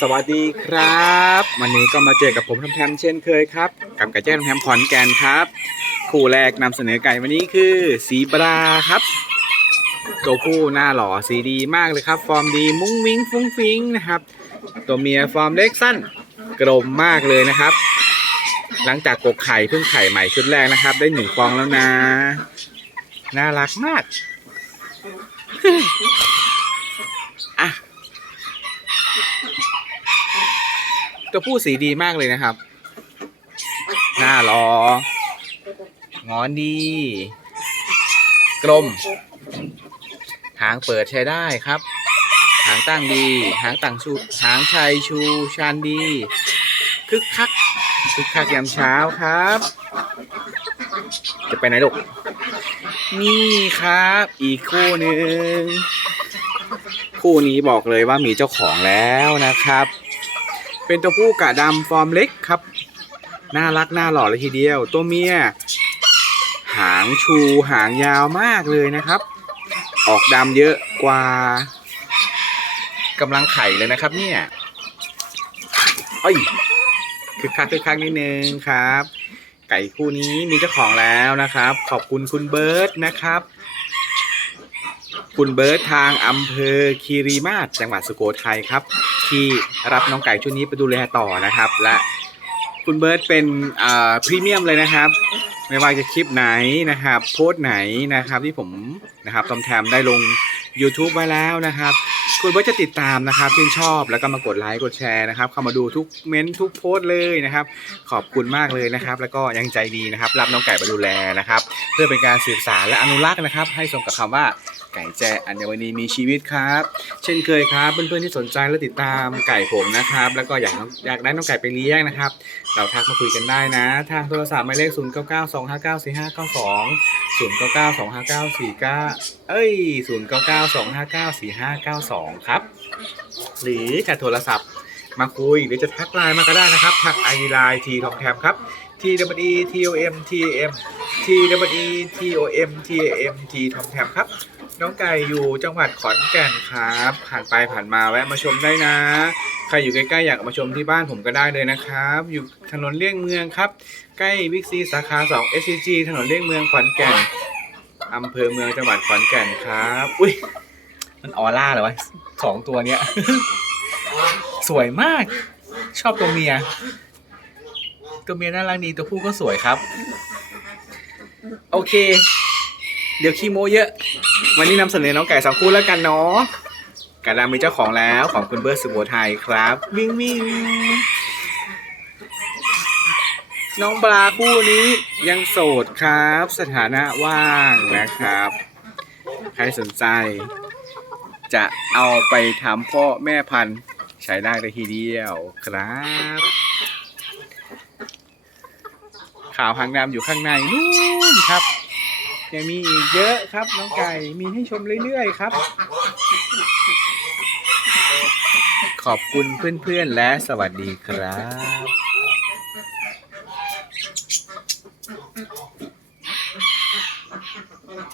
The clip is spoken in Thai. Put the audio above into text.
สวัสดีครับ วันนี้ก็มาเจอกับผมทำแทมเช่นเคยครับ กับไก่แจ้ทำแทมขอนแก่นครับ คู่แรกนำเสนอไก่วันนี้คือสีบราครับ ตัวผู้หน้าหล่อสีดีมากเลยครับ ฟอร์มดีมุ้งมิ้งฟุ้งฟิ้งนะครับ ตัวเมียฟอร์มเล็กสั้นกลมมากเลยนะครับ หลังจากกกไข่เพิ่งไข่ใหม่ชุดแรกนะครับ ได้หนึ่งฟองแล้วนะ น่ารักมาก อะ ตัวผู้สีดีมากเลยนะครับ หน้ารองอนดี กลม หางเปิดใช้ได้ครับ หางตั้งดี หางตั้งชูหางชัยชูชานดี คึกคัก คึกคักยามเช้าครับ จะไปไหนลูก นี่ครับ อีกคู่หนึ่งคู่นี้บอกเลยว่ามีเจ้าของแล้วนะครับ เป็นตัวผู้กะดำฟอร์มเล็กครับ น่ารักน่าหล่อเลยทีเดียว ตัวเมีย หางชูหางยาวมากเลยนะครับ ออกดำเยอะกว่ากำลังไข่เลยนะครับเนี่ยเอ้ยคือคักคือคักนิดนึงครับ ไก่คู่นี้มีเจ้าของแล้วนะครับ ขอบคุณคุณเบิร์ตนะครับ คุณเบิร์ตทางอำเภอคีรีมาศจังหวัดสุโขทัยครับ ที่รับน้องไก่ชุดนี้ไปดูแลต่อนะครับ และคุณเบิร์ตเป็นอ่าพรีเมียมเลยนะครับ ไม่ว่าจะคลิปไหนนะครับ โพสต์ไหนนะครับ ที่ผมนะครับทอมแทมได้ลง YouTube ไว้แล้วนะครับ คุณเบิร์ตจะติดตามนะครับชื่นชอบแล้วก็มากดไลค์กดแชร์นะครับเข้ามาดูทุกเม้นต์ทุกโพสต์เลยนะครับ ขอบคุณมากเลยนะครับ แล้วก็ยังใจดีนะครับ รับน้องไก่มาดูแลนะครับ เพื่อเป็นการสืบสานและอนุรักษ์นะครับ ให้สมกับคำว่าไก่แจ้อัญมณีมีชีวิตครับ เช่นเคยครับเพื่อนๆที่สนใจและติดตามไก่ผมนะครับ แล้วก็อยากองอยากได้น้องไก่ไปเลี้ยงนะครับ เราทักมาคุยกันได้นะ ทางโทรศัพท์หมายเลข 0 9 9 2 5 9 4 5 9 2 0 9 9 2 5 9 4 9เอ้ย 0 9 9 2 5 9 4 5 9 2ครับ หรือจะโทรศัพท์มาคุยหรือจะทักไลน์มาก็ได้นะครับ ทักไอไลน์ทีทองแคมครับ T W E T O M T M T W E T O M T M T ทองแคมครับ น้องไก่อยู่จังหวัดขอนแก่นครับ ผ่านไปผ่านมาแวะมาชมได้นะ ใครอยู่ใกล้ๆอยากมาชมที่บ้านผมก็ได้เลยนะครับ อยู่ถนนเลี่ยงเมืองครับ ใกล้บิ๊กซีสาขา2 SCG ถนนเลี่ยงเมืองขอนแก่นอำเภอเมืองจังหวัดขอนแก่นครับ อุ้ย มันออร่าเหรอวะสองตัวเนี้ย สวยมาก ชอบตัวเมีย ตัวเมียน่ารักดีตัวผู้ก็สวยครับ โอเค เดี๋ยวขี้โมเยอะ วันนี้นำเสนอน้องไก่สองคู่แล้วกันเนาะไก่ดำมีเจ้าของแล้ว ของคุณเบิร์ดสุโขทัยครับ วิ่งวิ่งน้องปลาคู่นี้ยังโสดครับ สถานะว่างนะครับ ใครสนใจ จะเอาไปทำพ่อแม่พันธุ์ใช้ได้เลยทีเดียวครับ ข่าวหางดำอยู่ข้างในนู่นครับ ยังมีอีกเยอะครับน้องไก่มีให้ชมเรื่อยๆครับ ขอบคุณเพื่อนๆและสวัสดีครับ